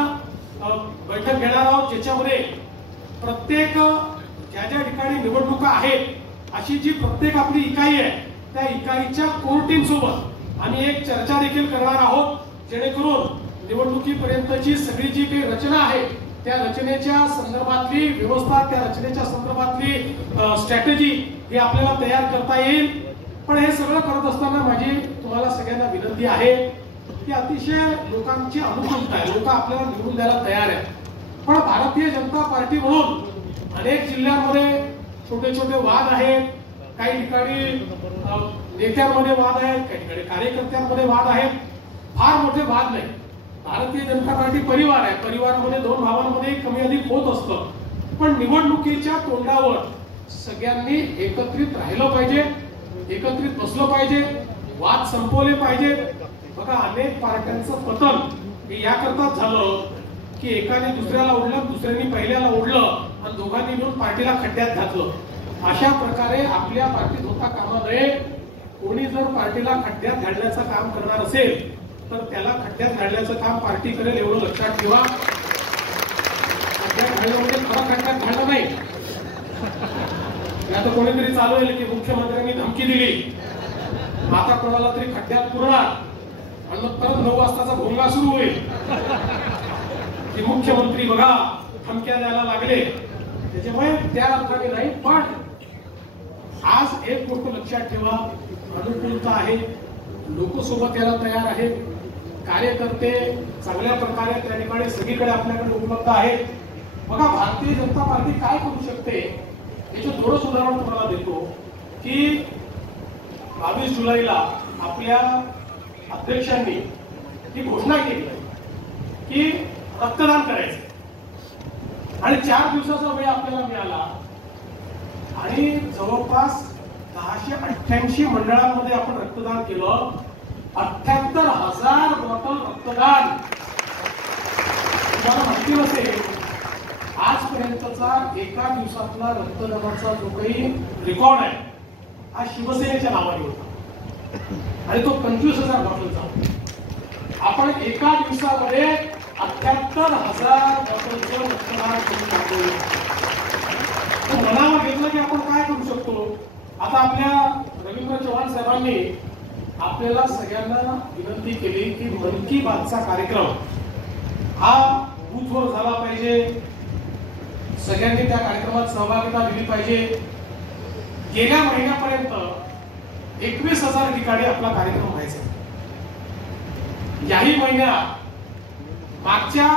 बैठक घेणार आहोत ज्याच्यामध्ये प्रत्येक ज्या ठिकाणी निवडणुका आहेत अशी जी प्रत्येक आपली इकाई आहे त्या इकाईच्या कोर टीम सोबत आम्ही एक चर्चा देखील करणार आहोत, जेणेकरून निवडणुकीपर्यंतची सगळी जी काही रचना आहे त्या रचनेच्या संदर्भातली व्यवस्था, त्या रचनेच्या संदर्भातली स्ट्रॅटेजी ही आपल्याला तयार करता येईल. पण हे सगळं करत असताना माझी तुम्हाला सगळ्यांना विनंती आहे की अतिशय लोकांची अनुकूलता आहे, लोक आपल्याला निवडून द्यायला तयार आहेत. पण भारतीय जनता पार्टी म्हणून अनेक जिल्ह्यांमध्ये छोटे छोटे वाद आहेत, काही ठिकाणी नेत्यांमध्ये वाद आहेत, काही ठिकाणी कार्यकर्त्यांमध्ये वाद आहेत. फार मोठे वाद नाही. भारतीय जनता पार्टी परिवार आहे, परिवारामध्ये 2 भावांमध्ये कमी अधिक होत असतं. पण निवडणुकीच्या तोंडावर सगळ्यांनी एकत्रित राहिलं पाहिजे, एकत्रित बसलं पाहिजे, वाद संपवले पाहिजे. बघा अनेक पार्ट्यांचं पतन हे याकरताच झालं की एकाने दुसऱ्याला ओढलं, दुसऱ्याने पहिल्याला ओढलं आणि दोघांनी मिळून पार्टीला खड्ड्यात घातलं. अशा प्रकारे आपल्या पार्टीत होता कामा नये. कोणी जर पार्टीला खड्ड्यात घालण्याचं काम करणार असेल तर त्याला खड्ड्यात घालण्याचं काम पार्टी करेल एवढं लक्षात ठेवा. खड्ड्यात घालणं म्हणजे खरं खड्ड्यात घालणं नाही. आता कोणीतरी चालवेल की मुख्यमंत्र्यांनी धमकी दिली, आता कोणाला तरी खड्ड्यात पुरणार आणि मग परत 9 वाजताचा भोंगा सुरू होईल की मुख्यमंत्री बघा धमक्या द्यायला लागले. त्याच्यामुळे त्या अर्थाने नाही. पण आज एक गोष्ट लक्षात ठेवा, अनुकूलता आहे, लोक सोबत यायला तयार आहेत, कार्यकर्ते चांगल्या प्रकारे त्या ठिकाणी सगळीकडे आपल्याकडे उपलब्ध आहेत. बघा भारतीय जनता पार्टी काय करू शकते याचं थोडं उदाहरण तुम्हाला देतो की 22 जुलैला आपल्या अध्यक्षांनी ही घोषणा केली की रक्तदान करायचं आणि 4 दिवसाचा वेळ आपल्याला मिळाला आणि जवळपास 1088 मंडळांमध्ये आपण रक्तदान केलं. 78,000 बॉटल रक्तदान. तुम्हाला माहिती नसेल आजपर्यंतचा एका दिवसातला रक्तदानाचा जो काही रेकॉर्ड आहे हा शिवसेनेच्या नावाने होता आणि तो 25,000 बॉटलचा. आपण एका दिवसामध्ये 78,000 बॉटलचं रक्तदान करून टाकलं. मनावर घेतलं की आपण काय करू शकतो. आता आपल्या रवींद्र चव्हाण साहेबांनी आपल्याला सगळ्यांना विनंती केली की मन की बातचा कार्यक्रम हा बूथवर झाला पाहिजे, सगळ्यांनी त्या कार्यक्रमात सहभागिता दिली पाहिजे. गेल्या महिन्यापर्यंत 21,000 ठिकाणी आपला कार्यक्रम व्हायचा. याही महिन्यात मागच्या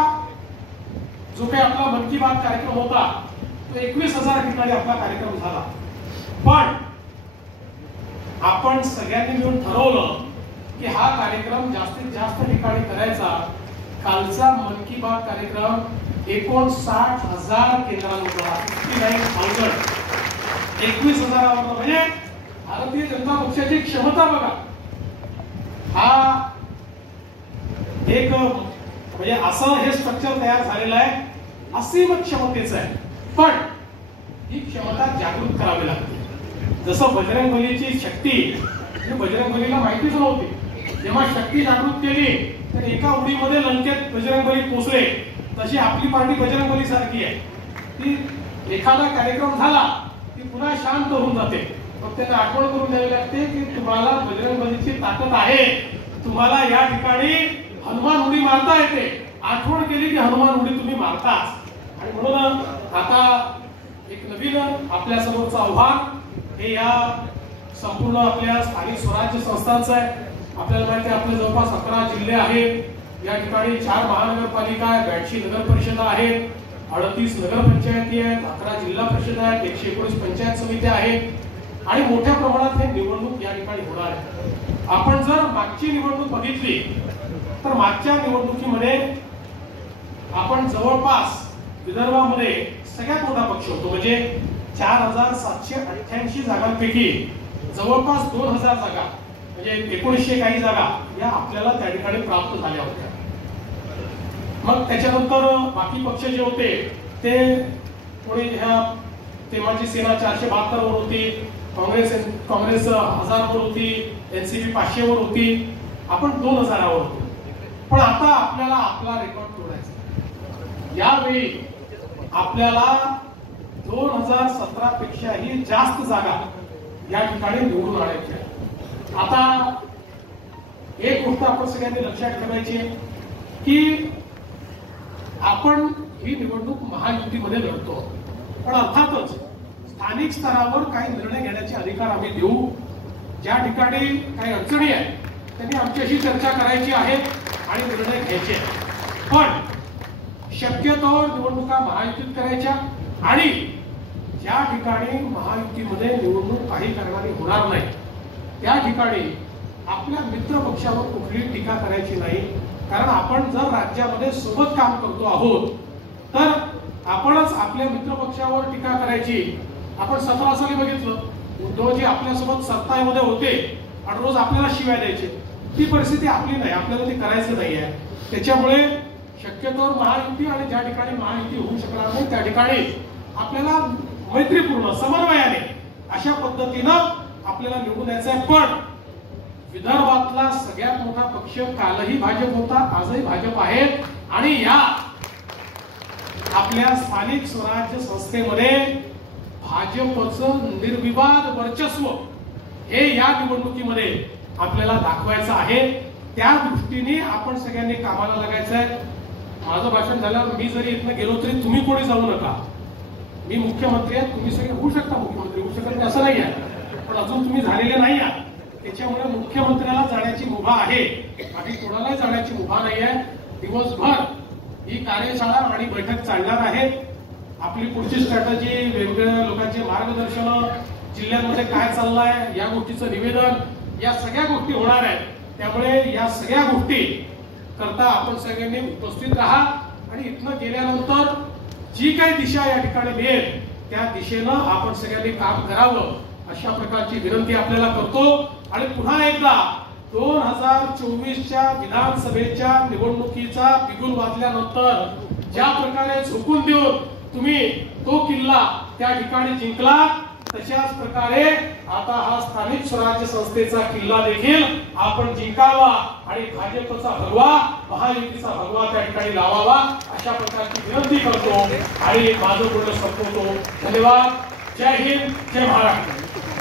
जो काही आपला मन की बात कार्यक्रम होता तो 21,000 ठिकाणी आपला कार्यक्रम झाला. पण आपण सगळ्यांनी मिळून ठरवलं की हा कार्यक्रम जास्तीत जास्त ठिकाणी करायचा. कालचा मन की बात कार्यक्रम 59,000 केंद्रांवर होता. 59,000 21,000 म्हणजे भारतीय जनता पक्षाची क्षमता बघा. हा एक म्हणजे असं हे स्ट्रक्चर तयार झालेलं आहे, असीम क्षमतेचं आहे. पण ही क्षमता जागृत करावी लागते. जसं बजरंगबलीची शक्ती, बजरंगबलीला माहितीच नव्हती, जेव्हा शक्ती जागृत केली तर एका उडीमध्ये लंकेत बजरंगबली पोहोचले. तशी आपली पार्टी बजरंगबली सारखी आहे. ती एखादा कार्यक्रम झाला ती पुन्हा शांत होऊन जाते. मग त्यांना आठवण करून द्यावी लागते की तुम्हाला बजरंगबलीची ताकद आहे, तुम्हाला या ठिकाणी हनुमान उडी मारता येते. आठवण केली की हनुमान उडी तुम्ही मारताच. आणि म्हणून आता एक नवीन आपल्या समोरचं आव्हान हे या संपूर्ण आपल्या स्थानिक स्वराज्य संस्थांचं आहे. आपल्याला माहिती आहे आपले जवळपास 11 जिल्हे आहेत. या ठिकाणी 4 महानगरपालिका आहेत, 82 नगर परिषदा आहेत, 38 नगरपंचायती आहेत, 11 जिल्हा परिषद आहेत, 119 पंचायत समित्या आहेत आणि मोठ्या प्रमाणात हे निवडणूक या ठिकाणी होणार आहे. आपण जर मागची निवडणूक बघितली तर मागच्या निवडणुकीमध्ये आपण जवळपास विदर्भामध्ये सगळ्यात मोठा पक्ष होतो. म्हणजे 4,788 जागांपैकी जवळपास 2,000 जागा म्हणजे 1900 काही जागा या आपल्याला त्या ठिकाणी प्राप्त झाल्या होत्या. मग त्याच्यानंतर बाकी पक्ष जे होते ते कोणी ह्या तेव्हाची सेना 472 वर होती, काँग्रेस 1000 वर होती, एनसीपी 500 वर होती, आपण 2000 वर होतो. पण आता आपल्याला आपला रेकॉर्ड तोडायचा. यावेळी आपल्याला 2017 पेक्षाही जास्त जागा या ठिकाणी निवडून आणायच्या. आता एक गोष्ट आपण सगळ्यांनी लक्षात ठेवायची आहे की आपण ही निवडणूक महायुतीमध्ये लढतो. पण अर्थातच स्थानिक स्तरावर काही निर्णय घेण्याचे अधिकार आम्ही देऊ. ज्या ठिकाणी काही अडचणी आहेत त्यांनी आमच्याशी चर्चा करायची आहे आणि निर्णय घ्यायचे. पण शक्यतोवर निवडणुका महायुतीत करायच्या आणि ज्या ठिकाणी महायुतीमध्ये निवडणूक काही करणारी होणार नाही त्या ठिकाणी आपल्या मित्र पक्षावर कुठलीही टीका करायची नाही. कारण आपण जर राज्यामध्ये सोबत काम करतो आहोत तर आपणच आपल्या मित्र पक्षावर टीका करायची. आपण 17 साली बघितलं उद्धवजी आपल्यासोबत सत्तामध्ये होते आणि रोज आपल्याला शिव्या द्यायचे. ती परिस्थिती आपली नाही, आपल्याला ते करायचं नाही आहे. त्याच्यामुळे शक्यतोवर महायुती आणि ज्या ठिकाणी महायुती होऊ शकणार नाही त्या ठिकाणी आपल्याला मैत्रीपूर्ण समन्वयाने अशा पद्धतीनं आपल्याला निवडून यायचं आहे. पण विदर्भातला सगळ्यात मोठा पक्ष कालही भाजप होता, आजही भाजप आहे आणि या आपल्या स्थानिक स्वराज्य संस्थेमध्ये भाजपचं निर्विवाद वर्चस्व हे या निवडणुकीमध्ये आपल्याला दाखवायचं आहे. त्या दृष्टीने आपण सगळ्यांनी कामाला लागायचं आहे. माझं भाषण झाल्यावर मी जरी इथनं गेलो तरी तुम्ही कोणी जाऊ नका. मी मुख्यमंत्री आहे, तुम्ही सगळे होऊ शकता मुख्यमंत्री, होऊ शकत असं नाही आहे. पण अजून तुम्ही झालेले नाही आहात. त्याच्यामुळे मुख्यमंत्र्याला जाण्याची मुभा आहे, बाकी कोणालाही जाण्याची मुभा नाही आहे. दिवसभर ही कार्यशाळा आणि बैठक चालणार आहे. आपली पुढची स्ट्रॅटेजी, वेगवेगळ्या लोकांचे मार्गदर्शन, जिल्ह्यांमध्ये काय चाललंय या गोष्टीचं निवेदन, या सगळ्या गोष्टी होणार आहेत. त्यामुळे या सगळ्या गोष्टी करता आपण सगळ्यांनी उपस्थित राहा आणि इथनं गेल्यानंतर जी काही दिशा या ठिकाणी मिळेल त्या दिशेनं आपण सगळ्यांनी काम करावं अशा प्रकारची विनंती आपल्याला करतो. आणि पुन्हा एकदा 2024च्या विधानसभेच्या निवडणुकीचा बिगुल वाजल्यानंतर ज्या प्रकारे झोकून देऊन तुम्ही तो किल्ला त्या ठिकाणी जिंकला तशाच प्रकारे आता हा स्थानिक स्वराज्य संस्थेचा किल्ला देखील आपण जिंकावा आणि भाजपचा भगवा, महायुतीचा भगवा त्या ठिकाणी लावावा अशा प्रकारची विनंती करतो आणि माझं बोलणं संपवतो. धन्यवाद. जय हिंद, जय महाराष्ट्र.